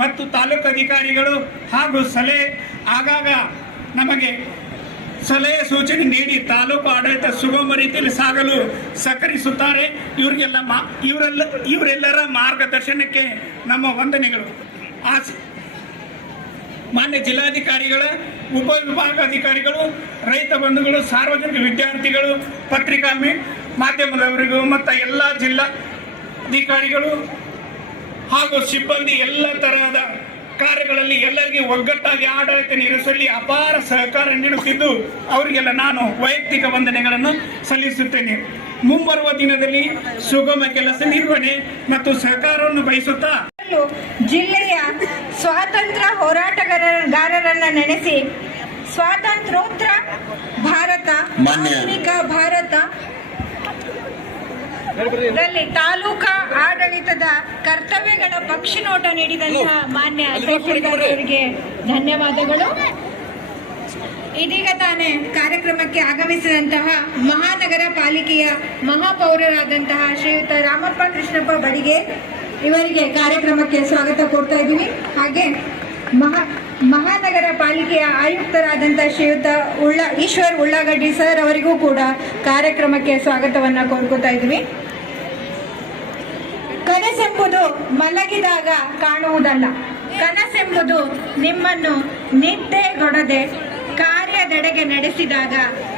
ಮತ್ತು ತಾಲೂಕು ಅಧಿಕಾರಿಗಳು ಹಾಗೂ ಆಗಾಗ ನಮಗೆ ಸಲಹೆ ಸೂಚನೆ ನೀಡಿ ತಾಲೂಕು ಆಡಳಿತ ಸುಗಮ ರೀತಿಯಲ್ಲಿ ಸಾಗಲು ಸಹಕರಿಸುತ್ತಾರೆ. ಇವರೆಲ್ಲರ ಮಾರ್ಗದರ್ಶನಕ್ಕೆ ನಮ್ಮ ವಂದನೆಗಳು. ಮಾನ್ಯ ಜಿಲ್ಲಾಧಿಕಾರಿಗಳ ಉಪವಿಭಾಗಾಧಿಕಾರಿಗಳು, ರೈತ ಬಂಧುಗಳು, ಸಾರ್ವಜನಿಕ ವಿದ್ಯಾರ್ಥಿಗಳು, ಪತ್ರಿಕಾ ಮಾಧ್ಯಮದವರಿಗೂ ಮತ್ತು ಎಲ್ಲ ಜಿಲ್ಲಾ ಅಧಿಕಾರಿಗಳು ಹಾಗೂ ಸಿಬ್ಬಂದಿ ಎಲ್ಲ ತರಹದ ಕಾರ್ಯಗಳಲ್ಲಿ ಎಲ್ಲರಿಗೆ ಒಗ್ಗಟ್ಟಾಗಿ ಆಡಳಿತ ನಿರ್ವಹಿಸಲಿ ಅಪಾರ ಸಹಕಾರ ನೀಡುತ್ತಿದ್ದು ಅವರಿಗೆಲ್ಲ ನಾನು ವೈಯಕ್ತಿಕ ವಂದನೆಗಳನ್ನು ಸಲ್ಲಿಸುತ್ತೇನೆ. ಮುಂಬರುವ ದಿನದಲ್ಲಿ ಸುಗಮ ಕೆಲಸ ನಿರ್ವಹಣೆ ಮತ್ತು ಸಹಕಾರವನ್ನು ಬಯಸುತ್ತಾ ಜಿಲ್ಲೆಯ ಸ್ವಾತಂತ್ರ್ಯ ಹೋರಾಟಗಾರರನ್ನ ನೆನೆಸಿ ಸ್ವಾತಂತ್ರ್ಯೋತ್ತರ ಭಾರತ ಆಧುನಿಕ ಭಾರತ ತಾಲೂಕಾ ಆಡಳಿತದ ಕರ್ತವ್ಯಗಳ ಪಕ್ಷಿ ನೋಟ ನೀಡಿದಂತಹ ಮಾನ್ಯ ಅವರಿಗೆ ಧನ್ಯವಾದಗಳು. ಇದೀಗ ತಾನೇ ಕಾರ್ಯಕ್ರಮಕ್ಕೆ ಆಗಮಿಸಿದಂತಹ ಮಹಾನಗರ ಪಾಲಿಕೆಯ ಮಹಾಪೌರರಾದಂತಹ ಶ್ರೀಯುತ ರಾಮಪ್ಪ ಕೃಷ್ಣಪ್ಪ ಬಡಿಗೆ ಇವರಿಗೆ ಕಾರ್ಯಕ್ರಮಕ್ಕೆ ಸ್ವಾಗತ ಕೊಡ್ತಾ ಇದ್ದೀವಿ. ಹಾಗೆ ಮಹಾನಗರ ಪಾಲಿಕೆಯ ಆಯುಕ್ತರಾದಂತಹ ಶ್ರೀಯುತ ಈಶ್ವರ್ ಉಳ್ಳಾಗಡ್ಡಿ ಸರ್ ಅವರಿಗೂ ಕೂಡ ಕಾರ್ಯಕ್ರಮಕ್ಕೆ ಸ್ವಾಗತವನ್ನ ಕೋರ್ಕೋತಾ ಇದ್ವಿ. ಕನಸೆಂಬುದು ಮಲಗಿದಾಗ ಕಾಣುವುದಲ್ಲ, ಕನಸೆಂಬುದು ನಿಮ್ಮನ್ನು ನಿದ್ದೆಗೊಡದೆ ಕಾರ್ಯದೆಡೆಗೆ ನಡೆಸಿದಾಗ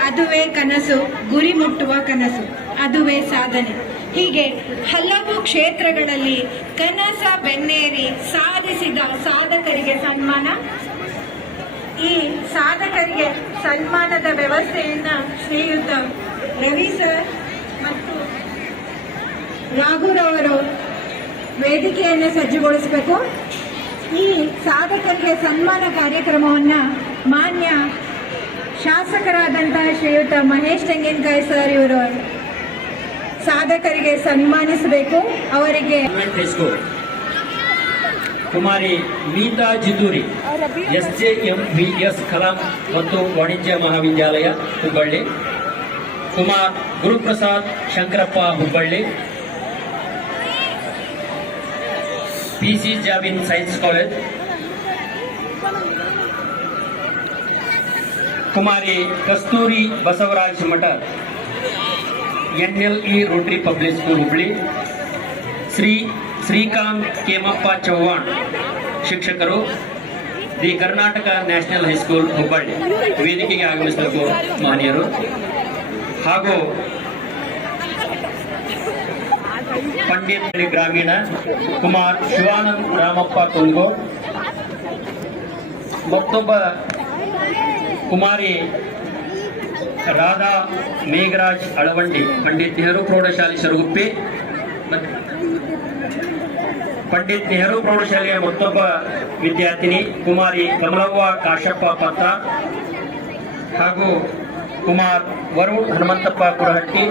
ಅದುವೇ ಕನಸು, ಗುರಿ ಮುಟ್ಟುವ ಕನಸು, ಅದುವೇ ಸಾಧನೆ. ಹೀಗೆ ಹಲವು ಕ್ಷೇತ್ರಗಳಲ್ಲಿ ಕನಸ ಬೆನ್ನೇರಿ ಸಾಧಿಸಿದ ಸಾಧಕರಿಗೆ ಸನ್ಮಾನ. ಈ ಸಾಧಕರಿಗೆ ಸನ್ಮಾನದ ವ್ಯವಸ್ಥೆಯನ್ನ ಶ್ರೀಯುತ ರವಿ ಸರ್ ಮತ್ತು ರಾಘುರವರು ವೇದಿಕೆಯನ್ನು ಸಜ್ಜುಗೊಳಿಸಬೇಕು. ಈ ಸಾಧಕರಿಗೆ ಸನ್ಮಾನ ಕಾರ್ಯಕ್ರಮವನ್ನ ಮಾನ್ಯ ಶಾಸಕರಾದಂತಹ ಶ್ರೀಯುತ ಮಹೇಶ್ ತೆಂಗಿನಕಾಯಿ ಸರ್ ಇವರು ಸಾಧಕರಿಗೆ ಸನ್ಮಾನಿಸಬೇಕು. ಅವರಿಗೆ ಕುಮಾರಿ ಮೀತಾ ಜಿದ್ದೂರಿ, SJMVS ಕಲಾ ಮತ್ತು ವಾಣಿಜ್ಯ ಮಹಾವಿದ್ಯಾಲಯ Hubballi, Kumar Guruprasad Shankarappa Hubballi, PC Jabin science college, Kumari Kasturi Basavaraj Math, NLE rotary public school Hubballi, Shrikanth Kemappa Chauhan ಶಿಕ್ಷಕರು, the Karnataka national high school Hubballi ವೇದಿಕೆಗೆ ಆಗಮಿಸಬೇಕು ಮಾನ್ಯರು. ಹಾಗೂ ಪಂಡಿತ್ ಗ್ರಾಮೀಣ ಕುಮಾರ್ ಶಿವಾನಂದ್ ರಾಮಪ್ಪ ತುಂಗೂರ್, ಮತ್ತೊಬ್ಬ ಕುಮಾರಿ ರಾಧಾ ಮೇಘರಾಜ್ ಅಳವಂಡಿ ಪಂಡಿತ್ ನೆಹರು ಪ್ರೌಢಶಾಲೆ ಸರಗುಪ್ಪೆ, ಪಂಡಿತ್ ನೆಹರು ಪ್ರೌಢಶಾಲೆಯ ಮತ್ತೊಬ್ಬ ವಿದ್ಯಾರ್ಥಿನಿ ಕುಮಾರಿ ಕಮಲವ್ವ ಕಾಶಪ್ಪ ಪತ್ರ ಹಾಗೂ ಕುಮಾರ್ ವರುಣ್ ಹನುಮಂತಪ್ಪ ಕುರಹಟ್ಟಿ.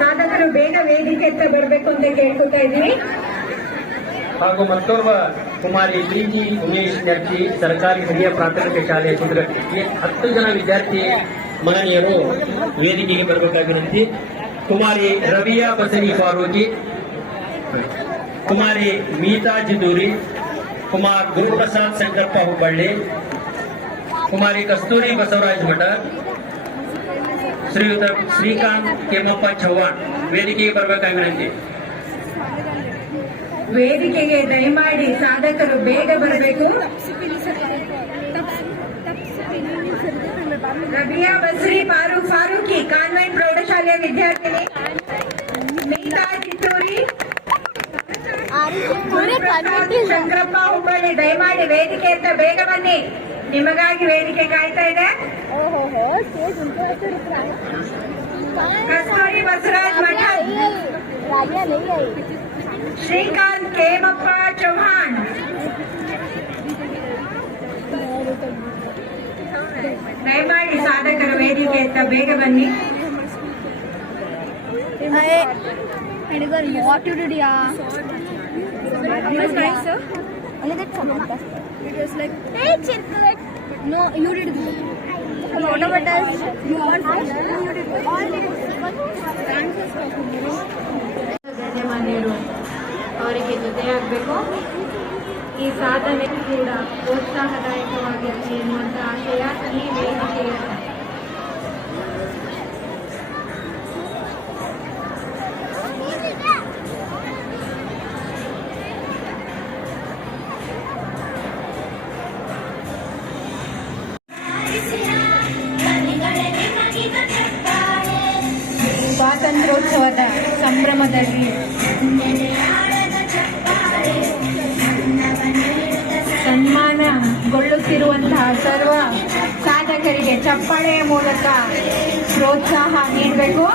ಸಾಧಕರು ಬೇಗ ವೇದಿಕೆ ಬರಬೇಕು ಅಂತ ಕೇಳ್ಕೊತಾ ಇದ್ದೀವಿ. ಹಾಗೂ ಮತ್ತೋರ್ವ ಕುಮಾರಿ BG ಉಮೇಶ್ ನರ್ಜಿ ಸರ್ಕಾರಿ ಹಿರಿಯ ಪ್ರಾಥಮಿಕ ಶಾಲೆ ಸುಂದರಟ್ಟಿ. 10 ಜನ ವಿದ್ಯಾರ್ಥಿ ಮಹನೀಯರು ವೇದಿಕೆಗೆ ಬರಬೇಕಾಗಿ ವಿನಂತಿ. ಕುಮಾರಿ ರವಿಯಾ ಬಸನಿ ಫಾರೂಕಿ, ಕುಮಾರಿ ಮೀತಾ ಜಿದ್ದೂರಿ, ಕುಮಾರ್ ಗುರುಪ್ರಸಾದ್ ಶಂಕರಪ್ಪ ಹುಬ್ಬಳ್ಳಿ, ಕುಮಾರಿ ಕಸ್ತೂರಿ ಬಸವರಾಜ್ ಮಠ, ಶ್ರೀಯುತ ಶ್ರೀಕಾಂತ್ ಕೇಮಪ್ಪ ಚೌಹಾಣ್ ವೇದಿಕೆಗೆ ಬರಬೇಕಾಗಿ ವಿನಂತಿ. ವೇದಿಕೆಗೆ ದಯಮಾಡಿ ಸಾಧಕರು ಬೇಗ ಬರಬೇಕು. ರಬಿಯಾ ಬಸ್ರಿ ಫಾರೂಕಿ ಕಾನ್ವೆಂಟ್ ಪ್ರೌಢಶಾಲೆಯ ವಿದ್ಯಾರ್ಥಿನಿ, ಮೀತಾ ಕಿತ್ತೂರಿ, ಶಂಕರಪ್ಪ ಹುಬ್ಬಳ್ಳಿ ದಯಮಾಡಿ ವೇದಿಕೆಯಿಂದ ಬೇಗ ಬನ್ನಿ, ನಿಮಗಾಗಿ ವೇದಿಕೆ ಕಾಯ್ತಾ ಇದೆ. ಕಸ್ತೂರಿ ಬಸವರಾಜ್ ಮಠ, ಶ್ರೀಕಾಂತ್ ಕೇಮಪ್ಪ ಚೌಹಾಣ್, ದಯಮಾಡಿ ಸಾಧಕರ ವೇದಿಕೆಯಿಂದ ಬೇಗ ಬನ್ನಿ. What you did, yeah? It was nice, sir. Only that something. It was like, hey, like, no, you did good. What about us? You want first? You did good. All did good. Thanks. ಅವರಿಗೆ ಜೊತೆಯಾಗಬೇಕು. ಈ ಸಾಧನೆ ಕೂಡ ಪ್ರೋತ್ಸಾಹದಾಯಕವಾಗಿರಲಿ ಎನ್ನುವಂಥ ಆಶಯ ಈ ವೇದಿಕೆಯ ಸ್ವಾತಂತ್ರ್ಯೋತ್ಸವದ ಸಂಭ್ರಮದಲ್ಲಿ ಸನ್ಮಾನಗೊಳ್ಳುತ್ತಿರುವಂತಹ ಸರ್ವ ಸಾಧಕರಿಗೆ ಚಪ್ಪಾಳೆಯ ಮೂಲಕ ಪ್ರೋತ್ಸಾಹ ನೀಡಬೇಕು.